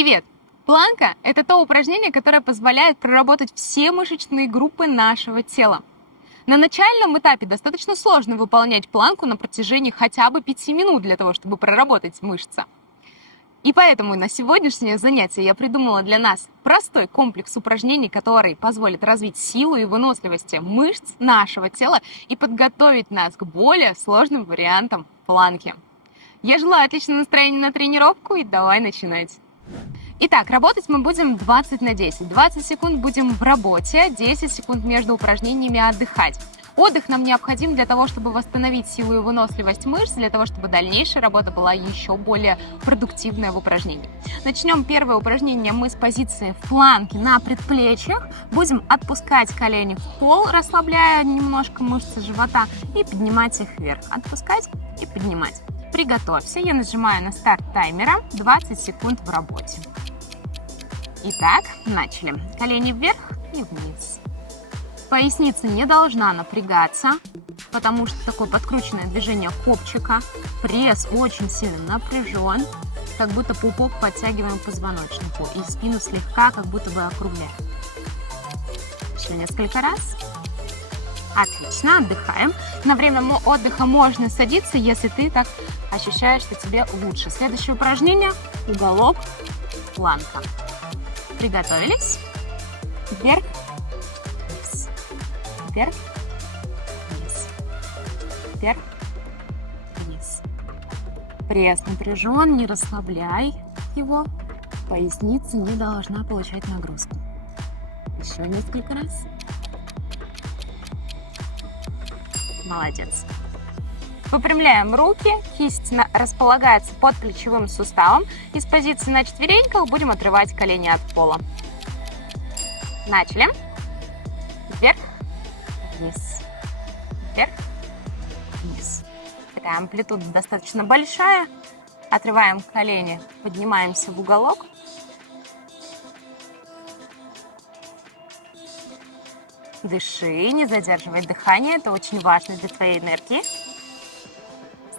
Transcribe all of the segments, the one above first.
Привет! Планка – это то упражнение, которое позволяет проработать все мышечные группы нашего тела. На начальном этапе достаточно сложно выполнять планку на протяжении хотя бы 5 минут для того, чтобы проработать мышцы. И поэтому на сегодняшнее занятие я придумала для нас простой комплекс упражнений, который позволит развить силу и выносливость мышц нашего тела и подготовить нас к более сложным вариантам планки. Я желаю отличного настроения на тренировку и давай начинать. Итак, работать мы будем 20 на 10. 20 секунд будем в работе, 10 секунд между упражнениями отдыхать. Отдых нам необходим для того, чтобы восстановить силу и выносливость мышц, для того, чтобы дальнейшая работа была еще более продуктивная в упражнении. Начнем первое упражнение мы с позиции в планке на предплечьях. Будем отпускать колени в пол, расслабляя немножко мышцы живота и поднимать их вверх. Отпускать и поднимать. Приготовься, я нажимаю на старт таймера, 20 секунд в работе. Итак, начали. Колени вверх и вниз. Поясница не должна напрягаться, потому что такое подкрученное движение копчика. Пресс очень сильно напряжен, как будто пупок подтягиваем к позвоночнику и спину слегка как будто бы округляем. Еще несколько раз. Отлично, отдыхаем. На время отдыха можно садиться, если ты так ощущаешь, что тебе лучше. Следующее упражнение – уголок, планка. Приготовились. Вверх, вниз. Вверх, вниз. Вверх, вниз. Пресс напряжен, не расслабляй его. Поясница не должна получать нагрузку. Еще несколько раз. Молодец. Выпрямляем руки, кисть располагается под плечевым суставом. Из позиции на четвереньках будем отрывать колени от пола. Начали. Вверх, вниз, вверх, вниз. Такая амплитуда достаточно большая. Отрываем колени, поднимаемся в уголок. Дыши, не задерживай дыхание, это очень важно для твоей энергии.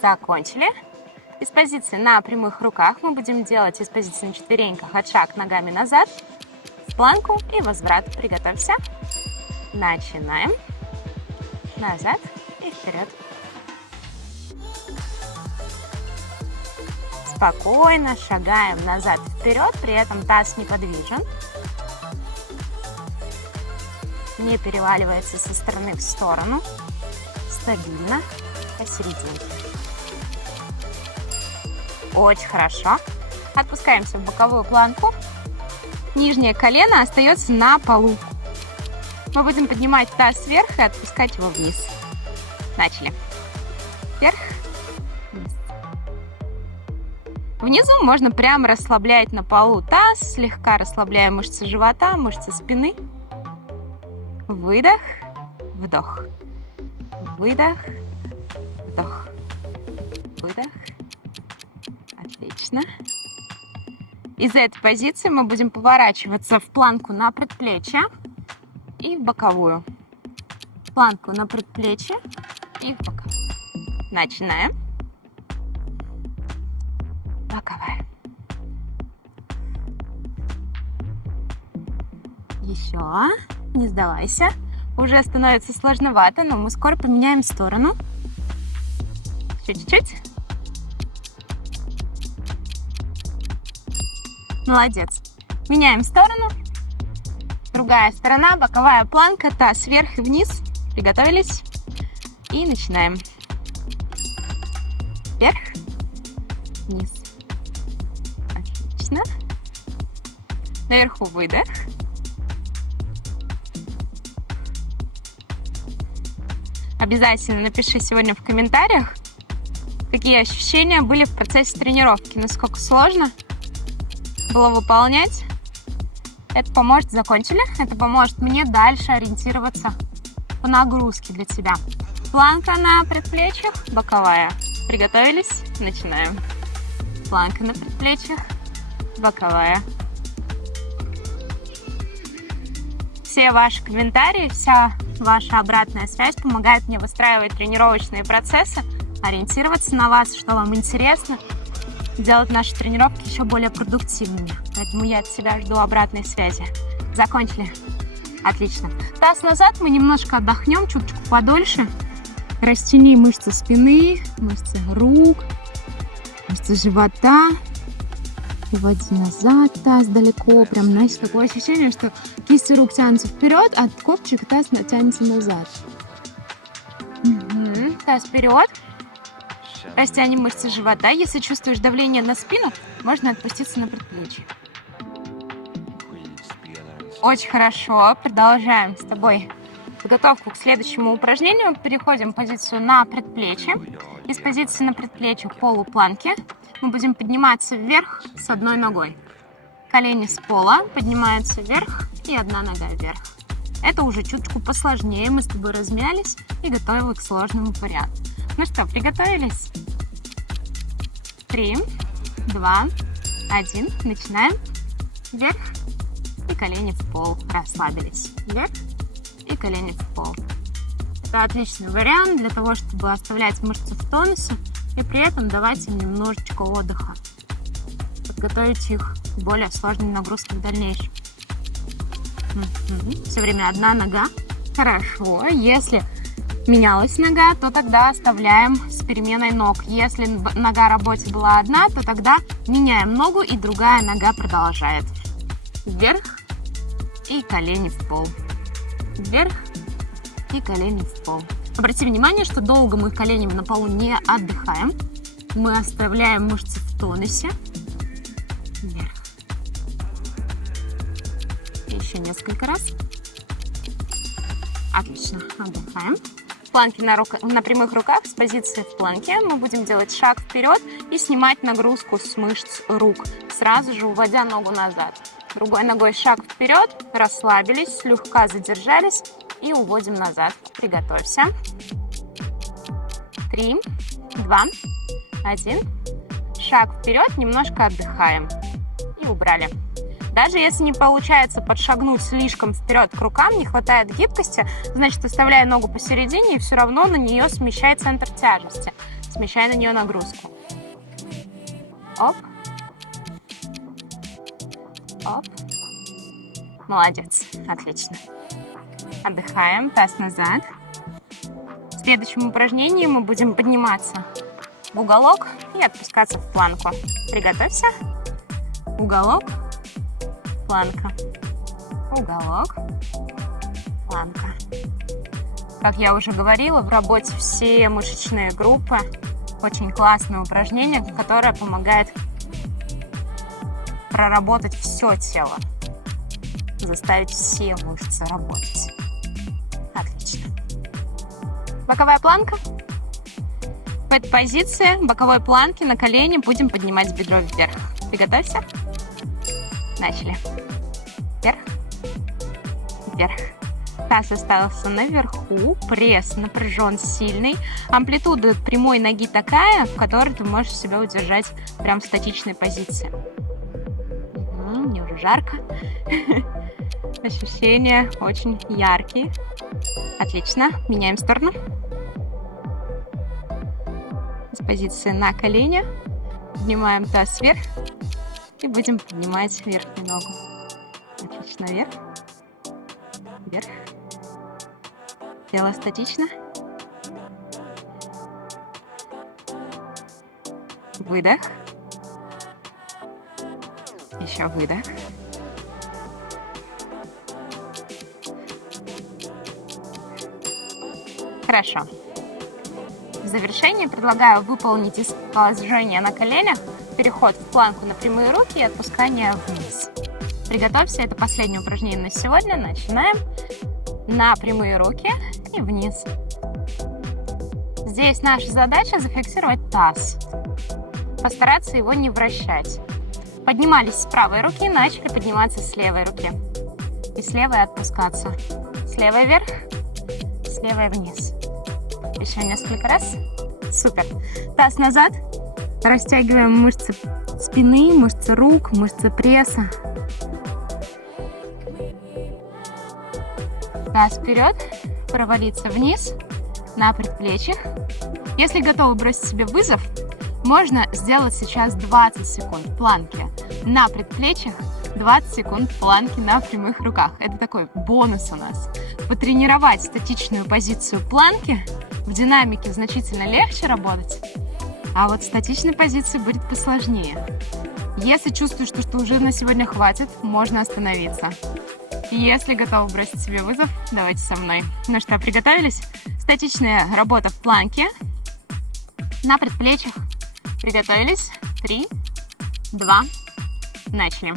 Закончили. Из позиции на прямых руках мы будем делать из позиции на четвереньках отшаг ногами назад, в планку и возврат. Приготовься. Начинаем. Назад и вперед. Спокойно шагаем назад вперед, при этом таз неподвижен. Не переваливается со стороны в сторону. Стабильно. Посерединке. Очень хорошо. Отпускаемся в боковую планку. Нижнее колено остается на полу. Мы будем поднимать таз вверх и отпускать его вниз. Начали. Вверх. Вниз. Внизу можно прямо расслаблять на полу таз, слегка расслабляя мышцы живота, мышцы спины. Выдох, вдох, выдох, вдох, выдох. Отлично. Из этой позиции мы будем поворачиваться в планку на предплечье и в боковую. Планку на предплечье и в боковую. Начинаем. Боковая. Еще. Не сдавайся. Уже становится сложновато, но мы скоро поменяем сторону. Чуть-чуть. Молодец. Меняем сторону. Другая сторона, боковая планка, таз вверх и вниз. Приготовились. И начинаем. Вверх, вниз. Отлично. Наверху выдох. Обязательно напиши сегодня в комментариях, какие ощущения были в процессе тренировки, насколько сложно было выполнять. Это поможет, закончили, это поможет мне дальше ориентироваться по нагрузке для тебя. Планка на предплечьях, боковая. Приготовились? Начинаем. Планка на предплечьях, боковая. Все ваши комментарии, вся ваша обратная связь помогает мне выстраивать тренировочные процессы, ориентироваться на вас, что вам интересно, делать наши тренировки еще более продуктивными. Поэтому я от себя жду обратной связи. Закончили? Отлично. Таз назад, мы немножко отдохнем, чуточку подольше. Растяни мышцы спины, мышцы рук, мышцы живота. Уводи назад таз далеко. Прям, знаете, такое ощущение, что кисти рук тянутся вперед, а копчик таз тянется назад. Угу. Таз вперед. Растянем мышцы живота. Если чувствуешь давление на спину, можно отпуститься на предплечье. Очень хорошо. Продолжаем с тобой подготовку к следующему упражнению. Переходим в позицию на предплечье. Из позиции на предплечье в полупланке мы будем подниматься вверх с одной ногой. Колени с пола поднимаются вверх и одна нога вверх. Это уже чуточку посложнее. Мы с тобой размялись и готовы к сложному варианту. Ну что, приготовились? 3, 2, 1. Начинаем. Вверх и колени в пол. Расслабились. Вверх и колени в пол. Это отличный вариант для того, чтобы оставлять мышцы в тонусе и при этом давать им немножечко отдыха. Подготовить их к более сложной нагрузке в дальнейшем. Все время одна нога. Хорошо. Если менялась нога, то тогда оставляем с переменой ног. Если нога работе была одна, то тогда меняем ногу и другая нога продолжает. Вверх и колени в пол. Вверх и колени в пол. Обрати внимание, что долго мы коленями на полу не отдыхаем. Мы оставляем мышцы в тонусе. Вверх. Еще несколько раз. Отлично. Отдыхаем. Планки на прямых руках с позиции в планке. Мы будем делать шаг вперед и снимать нагрузку с мышц рук, сразу же уводя ногу назад. Другой ногой шаг вперед. Расслабились, слегка задержались и уводим назад. Приготовься. 3, 2, 1. Шаг вперед, немножко отдыхаем. И убрали. Даже если не получается подшагнуть слишком вперед к рукам, не хватает гибкости, значит, оставляй ногу посередине и все равно на нее смещай центр тяжести. Смещай на нее нагрузку. Оп. Оп. Молодец. Отлично. Отдыхаем. Таз назад. В следующем упражнении мы будем подниматься в уголок и отпускаться в планку. Приготовься. Уголок. Планка. Уголок. Планка. Как я уже говорила, в работе все мышечные группы. Очень классное упражнение, которое помогает проработать все тело. Заставить все мышцы работать. Отлично. Боковая планка. В этой позиции боковой планки на колени будем поднимать бедро вверх. Приготовься. Начали. Вверх. Вверх. Таз остался наверху. Пресс напряжен, сильный. Амплитуда прямой ноги такая, в которой ты можешь себя удержать прям в статичной позиции. Мне уже жарко. Ощущения очень яркие. Отлично. Меняем сторону. С позиции на колени. Поднимаем таз вверх. И будем поднимать верхнюю ногу. Отлично. Вверх. Вверх. Тело статично. Выдох. Еще выдох. Хорошо. В завершении предлагаю выполнить из положения на коленях переход в планку на прямые руки и отпускание вниз. Приготовься, это последнее упражнение на сегодня. Начинаем. На прямые руки и вниз. Здесь наша задача зафиксировать таз. Постараться его не вращать. Поднимались с правой руки, начали подниматься с левой руки. И с левой отпускаться. С левой вверх, с левой вниз. Еще несколько раз. Супер. Таз назад. Растягиваем мышцы спины, мышцы рук, мышцы пресса. Таз вперед. Провалиться вниз на предплечьях. Если готовы бросить себе вызов, Можно сделать сейчас 20 секунд планки на предплечьях, 20 секунд планки на прямых руках. Это такой бонус у нас. Потренировать статичную позицию планки в динамике значительно легче работать, а вот в статичной позиции будет посложнее. Если чувствуешь, что уже на сегодня хватит, можно остановиться. Если готовы бросить себе вызов, давайте со мной. Ну что, приготовились? Статичная работа в планке на предплечьях. Приготовились? 3, 2, начали.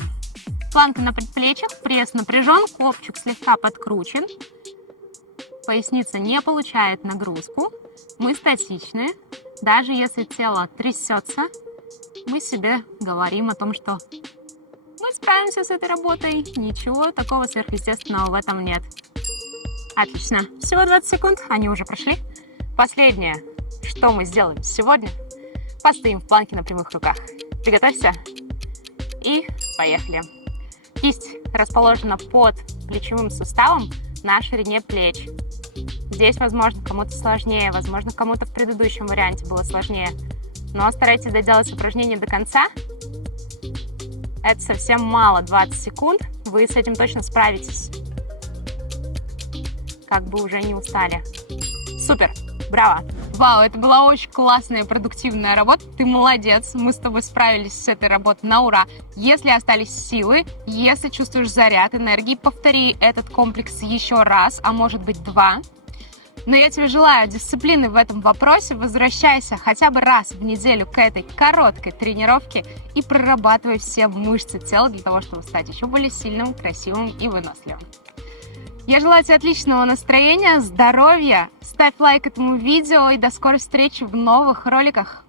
Планка на предплечьях, пресс напряжен, копчик слегка подкручен. Поясница не получает нагрузку. Мы статичные. Даже если тело трясется, мы себе говорим о том, что мы справимся с этой работой. Ничего такого сверхъестественного в этом нет. Отлично. Всего 20 секунд, они уже прошли. Последнее, что мы сделаем сегодня, постоим в планке на прямых руках. Приготовься. И поехали. Кисть расположена под плечевым суставом на ширине плеч. Здесь, возможно, кому-то сложнее, возможно, кому-то в предыдущем варианте было сложнее. Но старайтесь доделать упражнение до конца. Это совсем мало, 20 секунд. Вы с этим точно справитесь. Как бы уже не устали. Супер! Браво! Вау, это была очень классная и продуктивная работа. Ты молодец. Мы с тобой справились с этой работой на ура. Если остались силы, если чувствуешь заряд энергии, повтори этот комплекс еще раз, а может быть 2. Но я тебе желаю дисциплины в этом вопросе. Возвращайся хотя бы раз в неделю к этой короткой тренировке и прорабатывай все мышцы тела для того, чтобы стать еще более сильным, красивым и выносливым. Я желаю тебе отличного настроения, здоровья. Ставь лайк этому видео и до скорой встречи в новых роликах.